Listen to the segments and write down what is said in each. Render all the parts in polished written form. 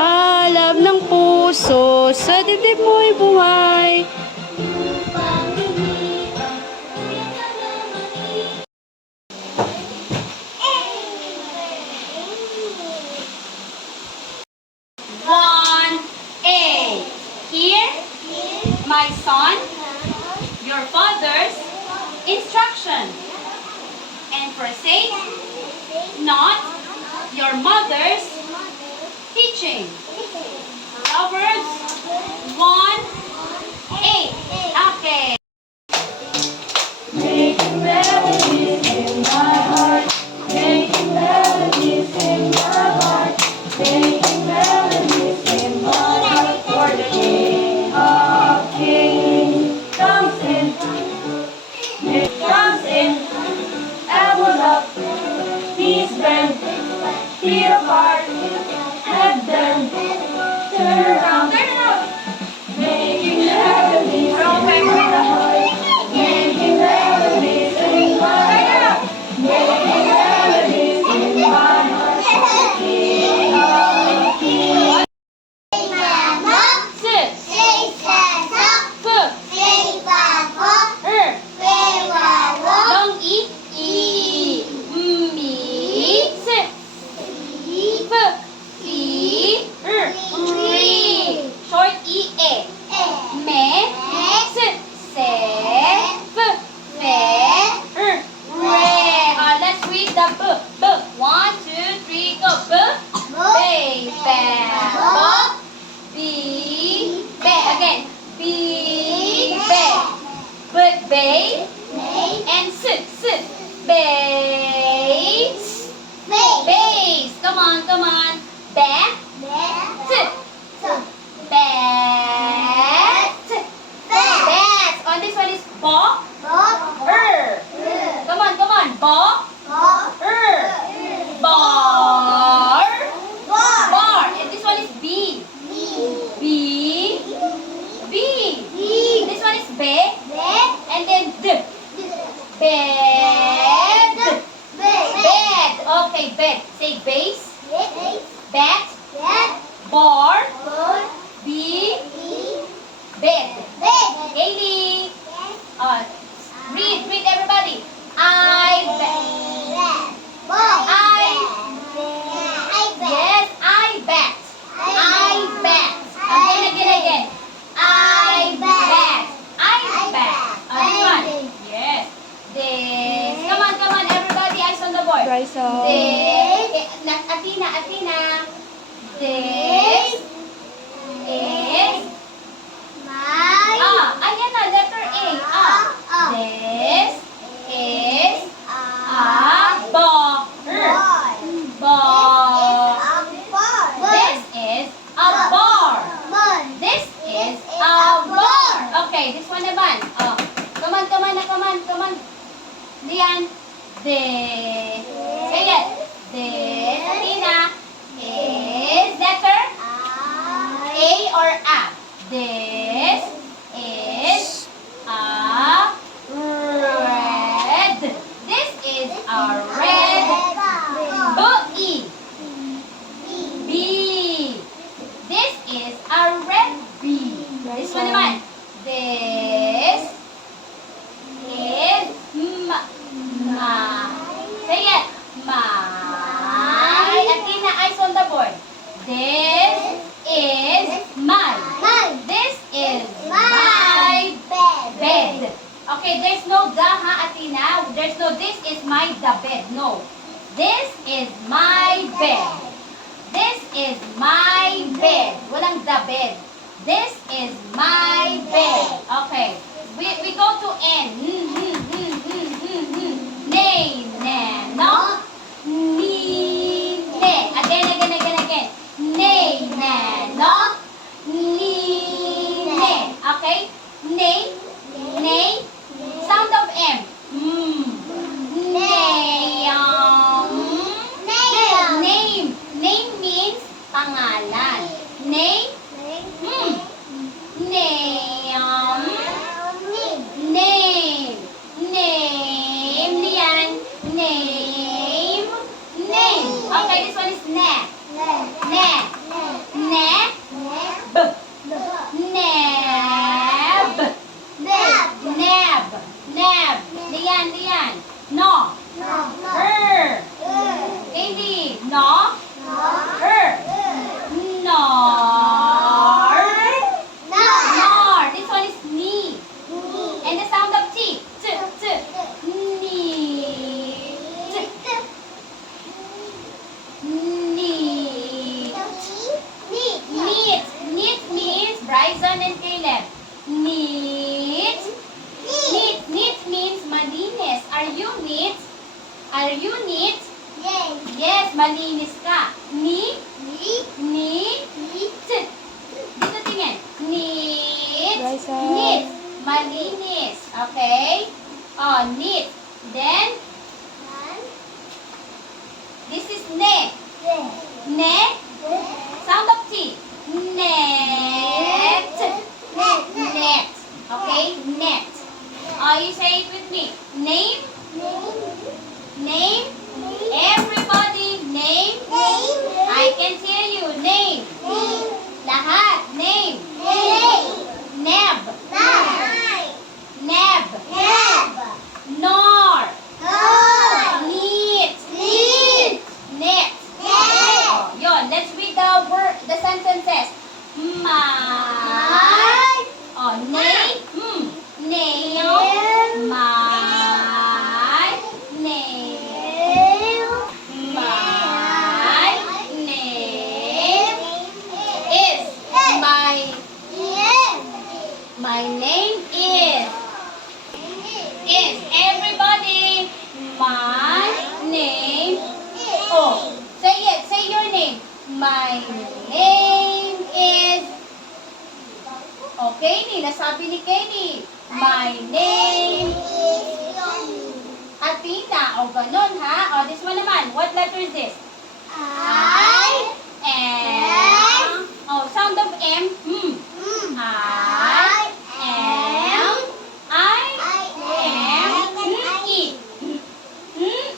Alam ng puso, sa dibdib mo'y buhay. Here, my son, your father's instruction. And forsake not your mother's teaching. Proverbs 1:8. Okay. Making melodies in my heart, making melodies in my heart, making melodies in my heart for the King of Kings comes in, it comes in, elbows up, knees bent, feet apart, head bent, turn around, making melodies in my heart. Making melodies in my heart, making melodies in my heart, King of Kings. Long E, me, sit. Short E, me, sit. Let's read the B. 1, 2, 3, go. B. B. Again. B. Bay. And sit. Base. Come on. Bat. Bat. On this one is ball. Come on. Ball. Bar. And this one is B. This one is B. And then D. Bed. Okay, bed. Say base. Bat. Bar. B. Bed. Haley. Read everybody. Yes, I bet. Again. I bet. This one. Yes. This. Come on, everybody. Eyes on the board. Rise up. Athena. This is ayan na, letter A. This is a bar. This is a bar. This is a bar. Okay, this one naman. Come on. Lian. This. Say it. This, Athena, is letter A or A. This is a red. This is a red B. This is a red B. This one naman. This is say it. My. Athena, eyes on the board. This is my. This is my bed. Okay, there's no the, Athena? There's no this is my the bed. No. This is my bed. This is my bed. Walang the bed. This is my bed. Okay. We go to N. Nay, no. Ni, ne. Again. Nay, no. Ni, ne. Okay? Nay. Sound of M. Name means pangalan. Name. Name. Okay, this one is ne. Ne. Ne. B. Neb. Neb. Neb. Diyan. No. Katie. No. Nor. Nor. This one is ni. And the sound of T. Neat. Neat. Neat means Bryson and Caleb. Neat. Neat means malinis. Are you neat? Yes, malinis ka. Neat. Dito tingin. Neat. Bryson. Neat. Malinis. Okay? Oh, neat. Then, this is ne. Ne. Sound of T. Net. Net. Okay? Net. Oh, you say it with me. Name. Name. Everybody, name. I can hear you. Name. Lahat. Name. Neb. Neb. Nor. Neat. Net. Oh, yun. Let's read the sentences. My. Oh, name. Name. My. Name. My name is. My name is. Everybody. My name. Oh, say it. Say your name. My name is. Okay, nasabi ni Kenny. My name Athena. O, ganun ha. O, this one naman. What letter is this? M. Oh, sound of M. I am.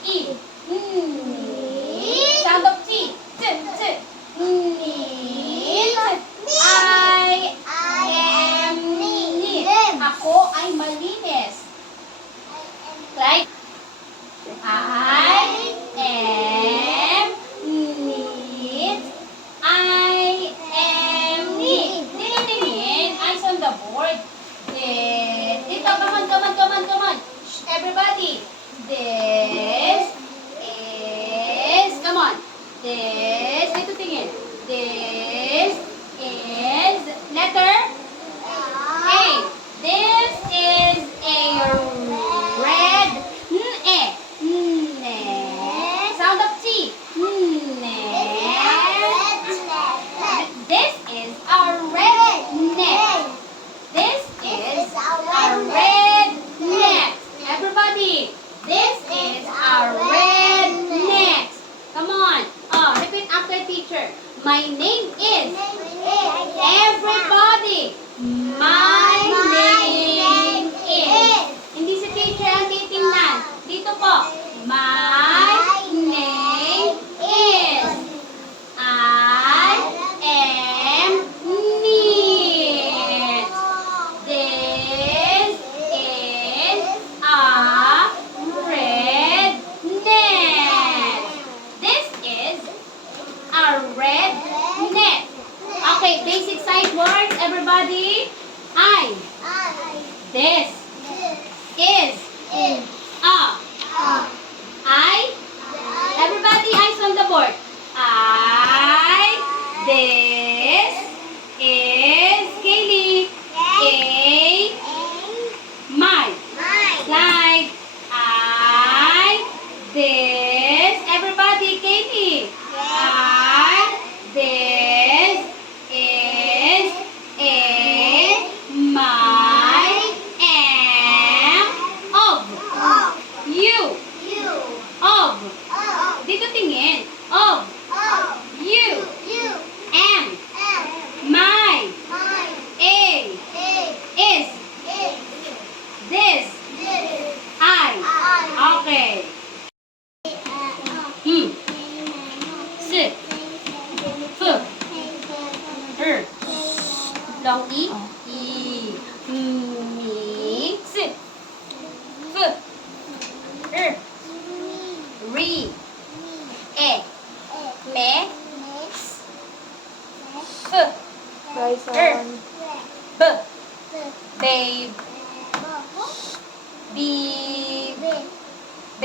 E. Sound of T. Neat. I am neat. Ako ay malinis. Right? I am neat. I am neat. Tingin. Eyes on the board. Dito, come on. Shh, everybody. This is, come on. Dito tingin. This is letter A. This is a red sound of T. This is a red net. This is a red net. Everybody, this is a red net. Come on. Oh, repeat after teacher. My name is. Everybody, my name is. Hindi si teacher ang titingnan. Dito po. My name is. I am neat. This is a red net. This is a red net. Okay, basic sight words, everybody. This is a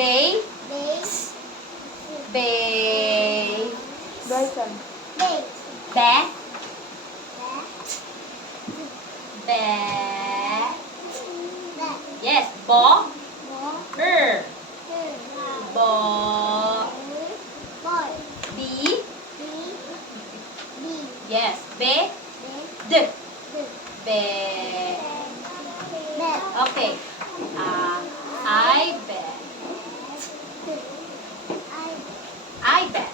Bay. Bay. Bryson. Bat. Bat. Yes. Ball. Ball. Bee. Yes. Bed. Bed. Okay. I bet. I bet.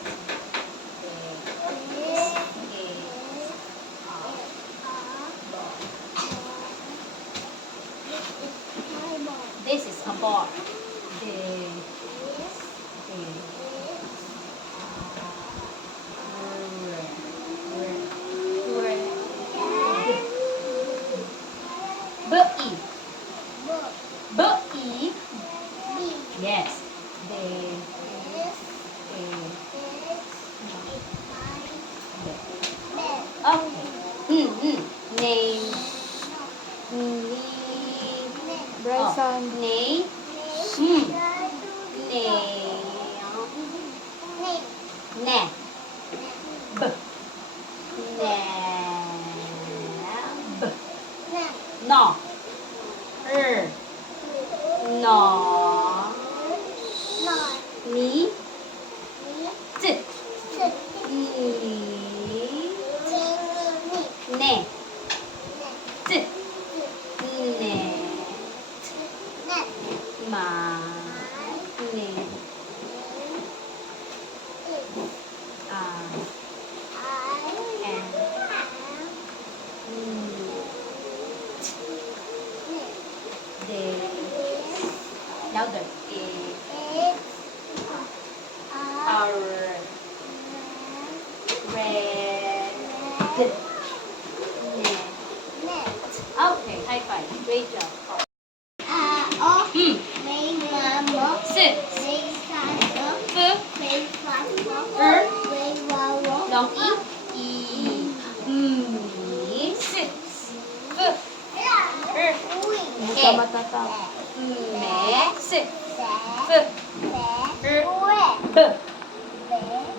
This is a ball. B-E. B-E. Yes. Okay. Name. Bryson. Name. Name. Ne. B. Nab. No. No. Ni. T. Ni. Ne. T. Ne. Ma. Ne. Louder. Our red. Okay, high five. Great job. Sit. Long E. Sit. Hindi ka matatap. Sit.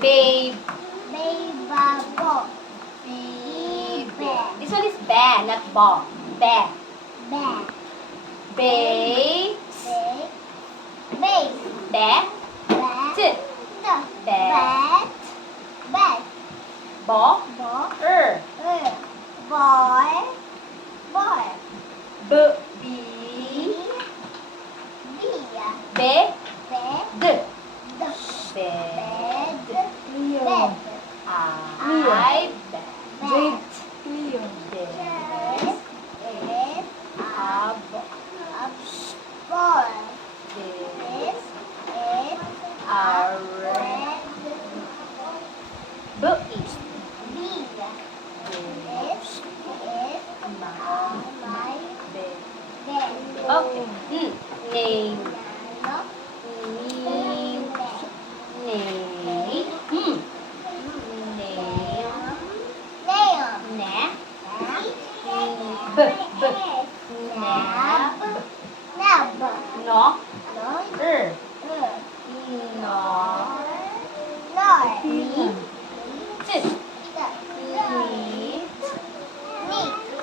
B. Babe. This one is bear, not ball. Bear. Base. Bear. Sit. Bat. Ball. B. B. Bed. Bed. Leo. I bet. Jade. Leo. Okay. Name. Name. Name. Name. Nap. B. Nap. Knock. Knock. Knee. Sit.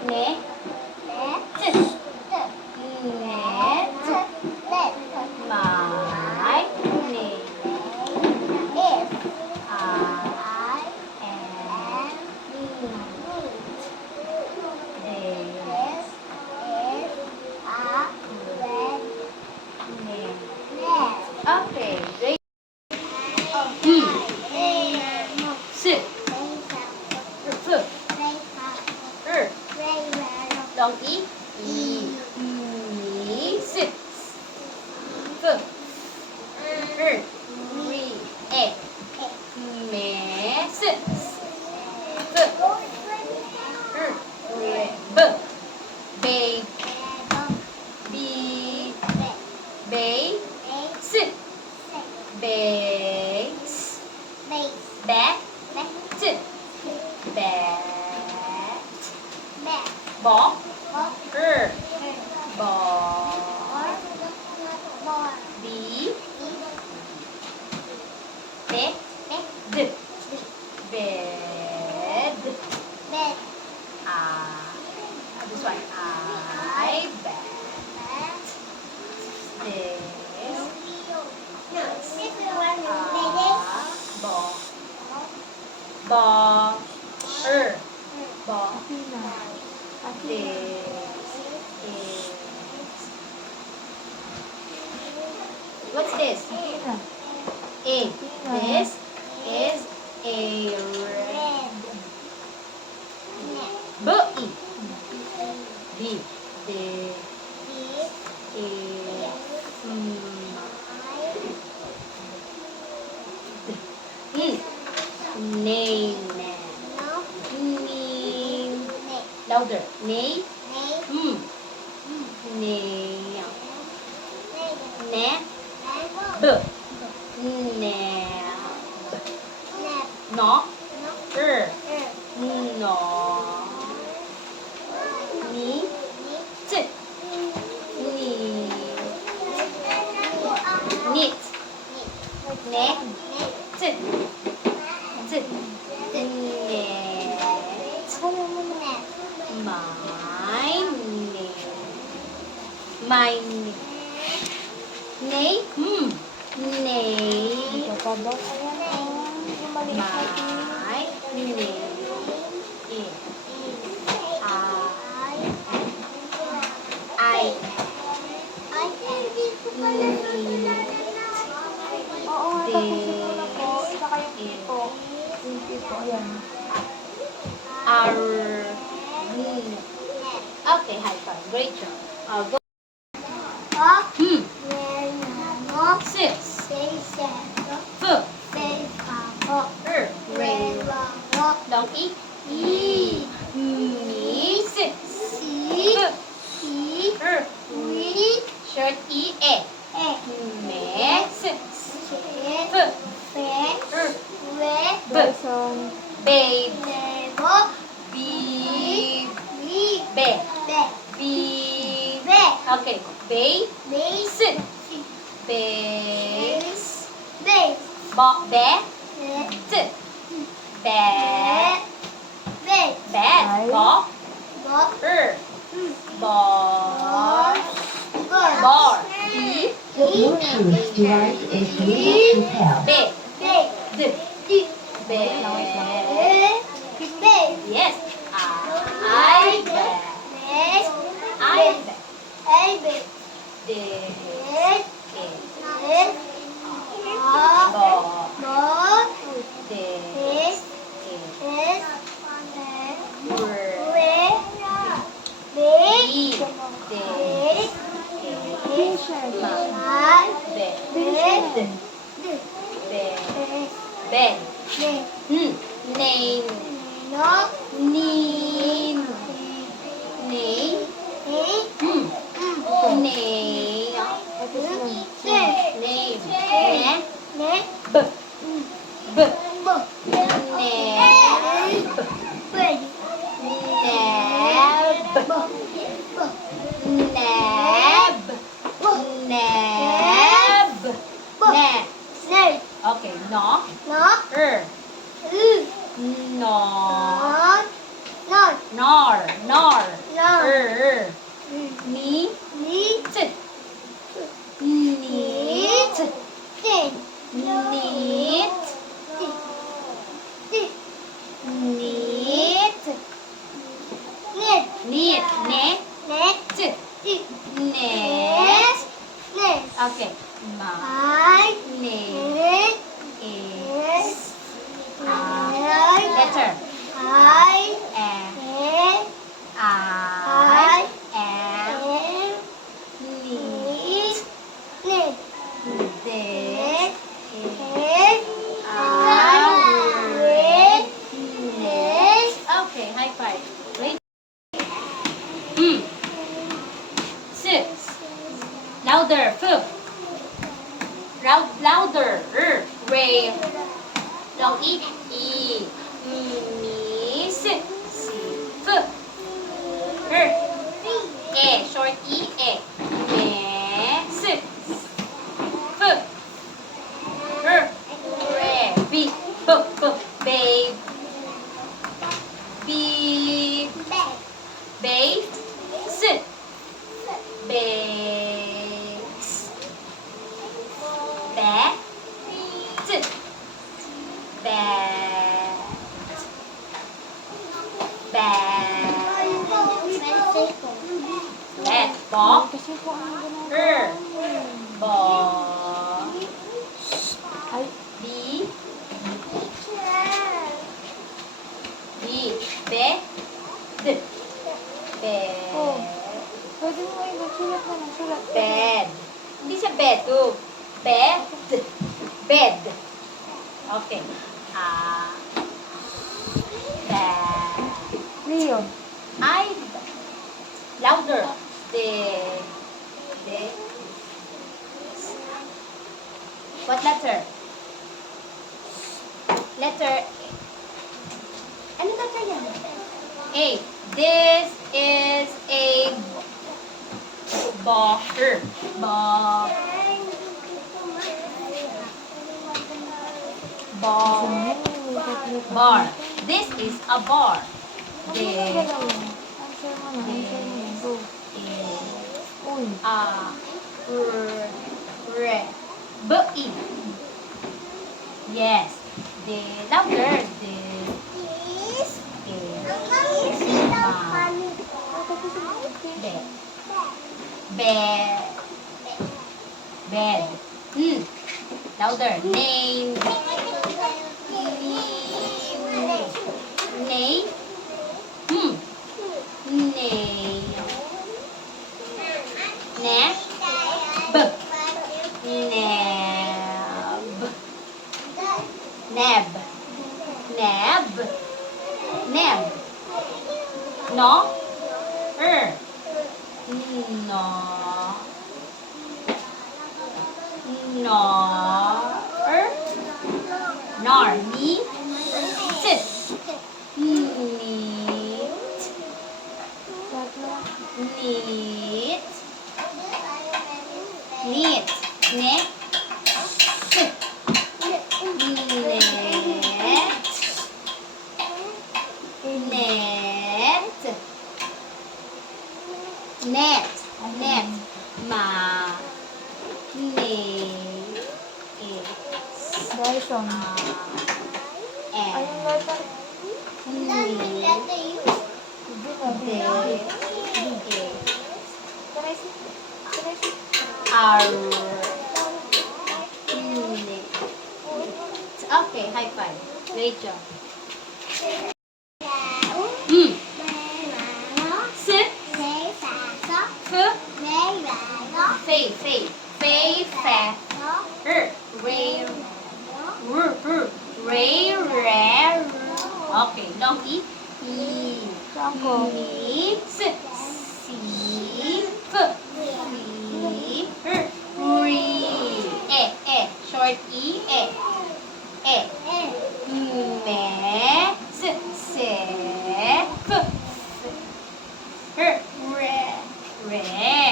Knee. Neck. Sit. Net. My name. I am Okay, great. Sit. Long E. Sit. Sit. Babe. Babe. Sit. Base. Bat. Sit. Bat. Ball. Ball. B. Be. D. Bed. This one. I bet. This. Bo. Bo. Bo. This is. What's this? A. This is a red. B. E. B. This is name. Name. Louder. Name. Name. Ne. B. Nap. No. No. Ni. T. Ni. Knit. Ne. T. T. Net. My name. Name. Name. My name is I. Okay, high five. Great job. Go. Six. F. Long E. Me. Six. F. Short E. E. Me. Six. F. B. Babe. B. Be. B. Okay. Base. Base. Bo. Be. T. Bed. Bed. Bo. Bar. Bar. B. The Bluetooth device is ready to pair. Bed. D. Bed. Yes. I bet. I bet. This is ball. This is word. B. This is my bed. Bed. Name. Name. Name. Name. Name. B. B. Nab. Okay, no. Nor. Ni. T. Neat. Neat. Neat. Net. Net. Okay. My name is letter. I am neat. This is our neat. Okay, high five. Great. Six. Louder. F. Louder. Ray. Long E. E. Me. Six. F. E. Short E. E. Me. Six. F. Red. Ball. Ay, B. B. Bed. Bed. oh. Pwede mo iba. Sulat mo lang. Sulat. Bed. Hindi siya bed. To. Bed. Bed. Okay. Bed. Leo. I. Louder. The. What letter? Letter. Ano letter yan? A. This is a bar. Bar. Bar. Bar. This is a bar. Ano The yung gagawin? Answer mo na. Answer mo na. Go. Uy. B-E. Yes. The louder. The is bed. Bed. Bed. Louder. Name. Name. Name. Nap. B. Nab. Nab. Nab. Nab. No. No. No. Nar. Ni. Sit. Neat. Neat. Neat. Neat. Net. Net. Ma. Ne. Dyson. Ay, yung letter. Ni. Hindi na. Can I see? Can I see? Okay, high five. Great job. Sit. Fei. Fa. Ray. Ray. Okay, long E. Saan ko? Si. Short E. Me. Se. Re.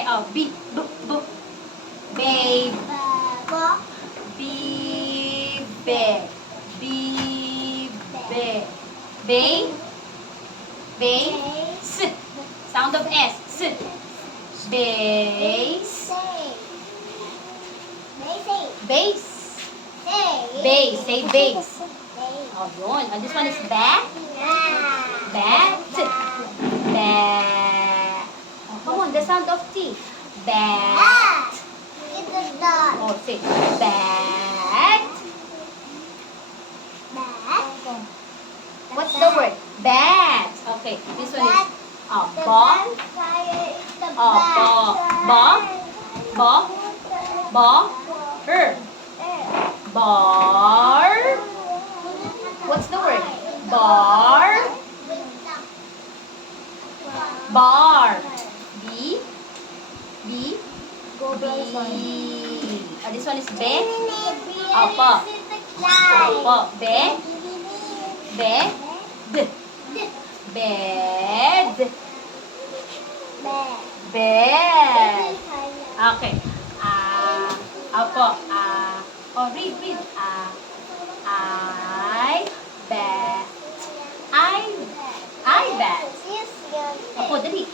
Oh, B. Babe. Base. Sound of S. Base. Base. Say base. Oh, yun. And this one is bat. Bat. Oh, come on, the sound of T. Bat. Oh, say bat. What's the word? Bat. Okay, this one is ball. Bar. What's the word? Bar. B. This one is bed. Bed. Okay. Read. I bet. Dali.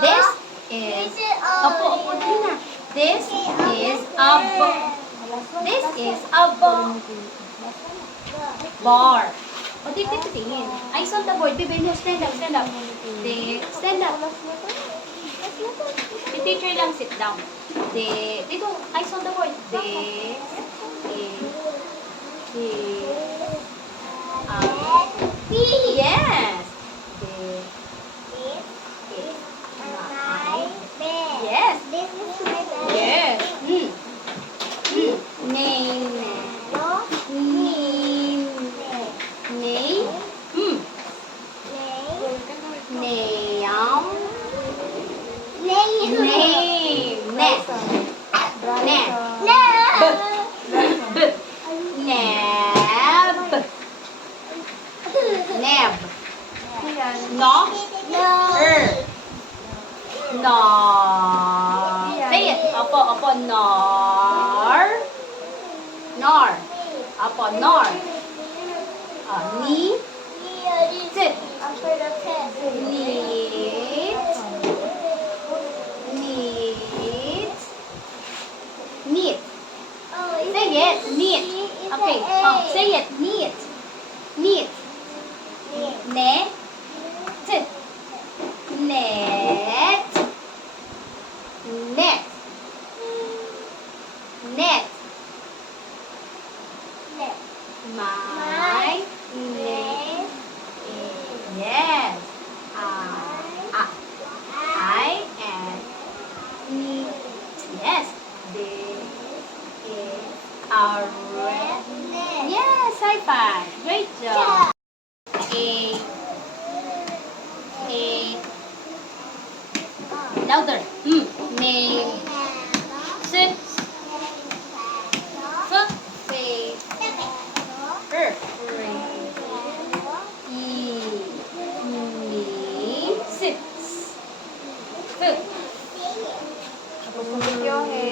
This is This is dali na. This is a book. This is a book. Bar. O, di tingin. Eyes on the board. Baby, no, stand up, stand up. Di, stand up. Si teacher lang, sit down. Di, dito, eyes on the board. Di, yes. Yes. Yes. Name. Name. Name. Name. Next. Next. Neb. Neb. No. Nor. Say it. Opo, nor. Nor. Opo, nor. Ni. Sit. Neat. Neat. Neat. Say it. Neat. Okay. Say it. Neat. Neat. Net. Net. Net. Net. My name is, yes. I am neat. Yes. This is our red. Yes, high five. Great job. A. Louder. Name. Sit. Face. Her. Sits. Tapos yung E.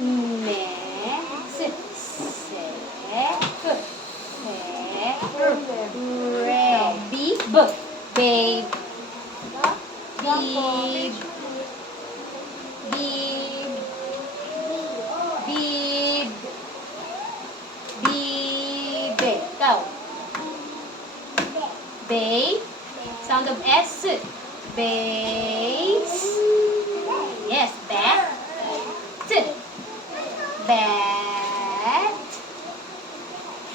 Me. Sits. Babe. Babe. Bib. Bib. Bib. Bibe. Go. Babe. Sound of S. Base. Yes, bat. Bat.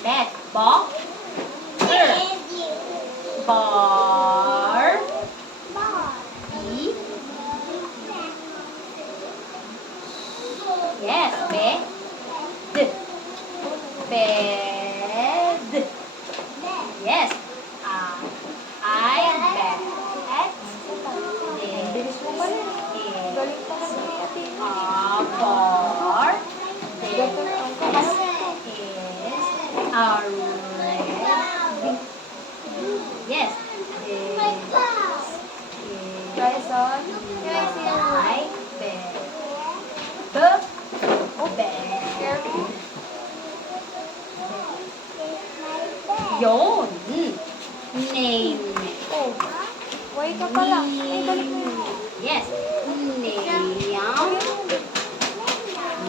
Bat. Ball. Bar. E. Yes, bed. Bed. Yes. I bet. bilis mo pala. Galing pa naman ni Ate. Bar. This is our red. Yes. Guys, on. My bed. Bed. Careful. Yun. Name. Oh. Wait ka pala. Ay, galing mo yun. Yes. Name.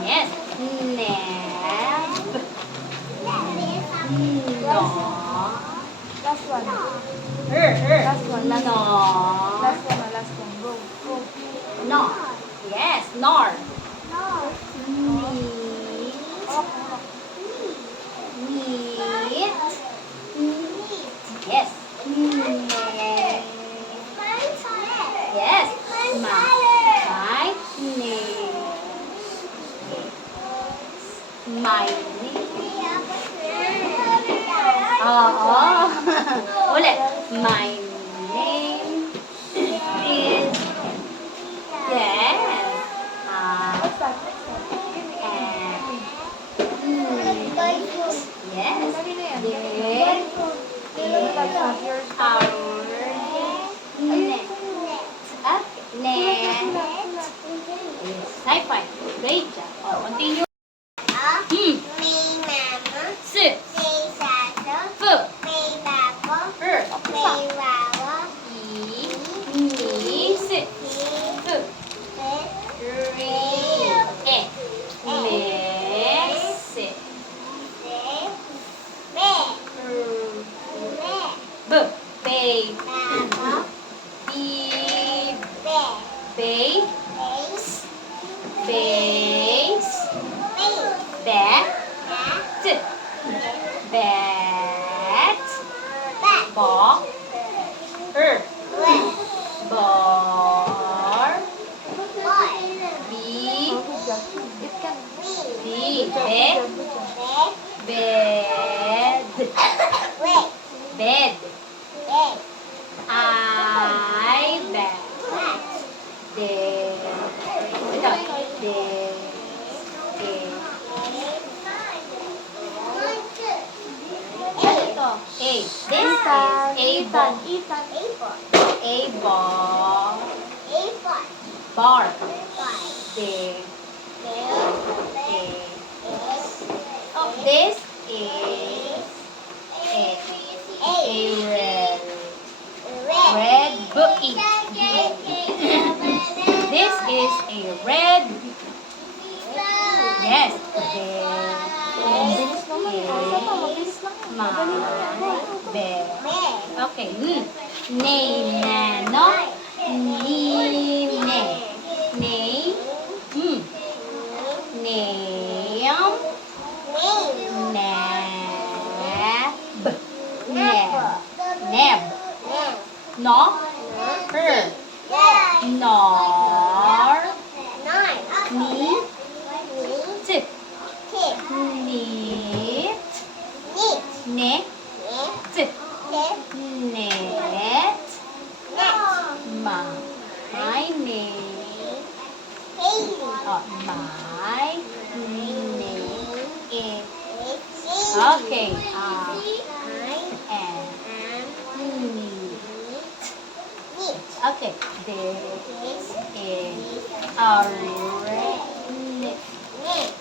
Yes. Neb. No. Last one. Last one. No. Last one. Last one. Go. Go. No. Yes. Nor. Neat. Yes. Yes. My name. My name. Ulit. My name is, yes. B. Base. Base. Bat. Bat. Ball. Bar. B. B. Bed. Bed. I. Bed. Desk. Ito. Desk. Ito. A. This is a ball. A ball. Bar. Desk. Oh, this is a red book. This is a red. Yes. Okay. Name. Nano. Name. Name. Name. Nab. Nab. No. Her. Nor. Neat. Neat. Net. Net. My name. My name is. Okay. Okay. This is our net.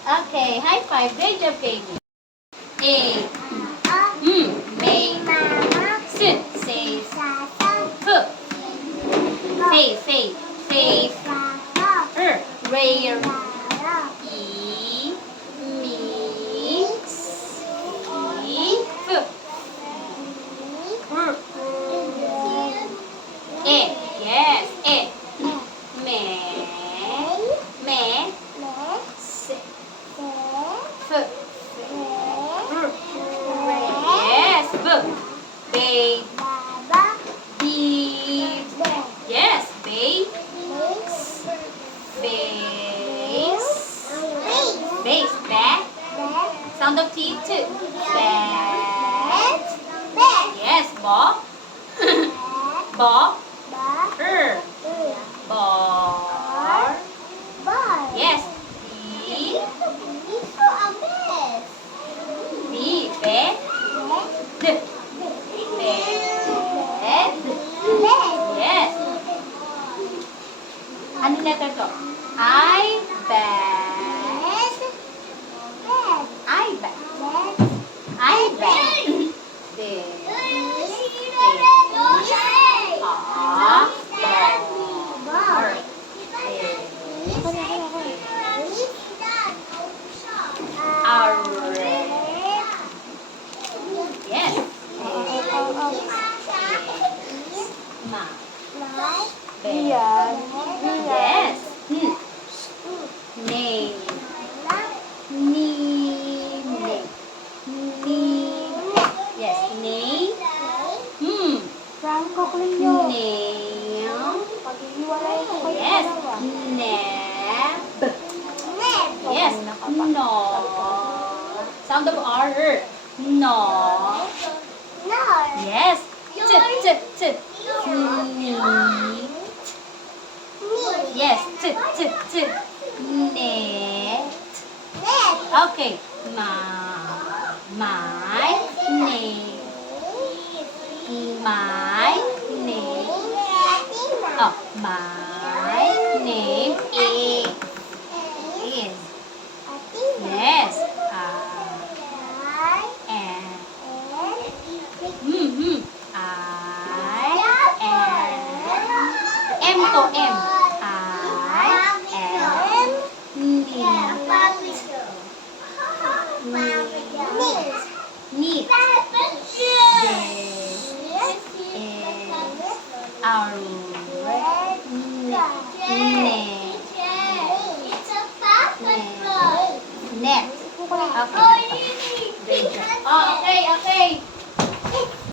Okay. High five. Great job, baby. A. May. Sit. Say. Foot. Say. Rare. E. Mix. E. Foot. A. Yes. A. Me. Foot. Yes. Book. Babe. Yes. Babe. Base. Bat. Sound of T too. Bat. Yes. Ball. Ball. Bar. Yes. B. Bed. Bed. Yes. Ano letter to? I. Bed. Yes. Yes. Name. Yes. Name. Yes. Nab. Yes. No. Sound of R. No. Yes. Neat. Yes. Net. Okay. My name. My name. Oh, my name is. Yes. I am. M to M. I am neat. Neat. This is Our net. Okay.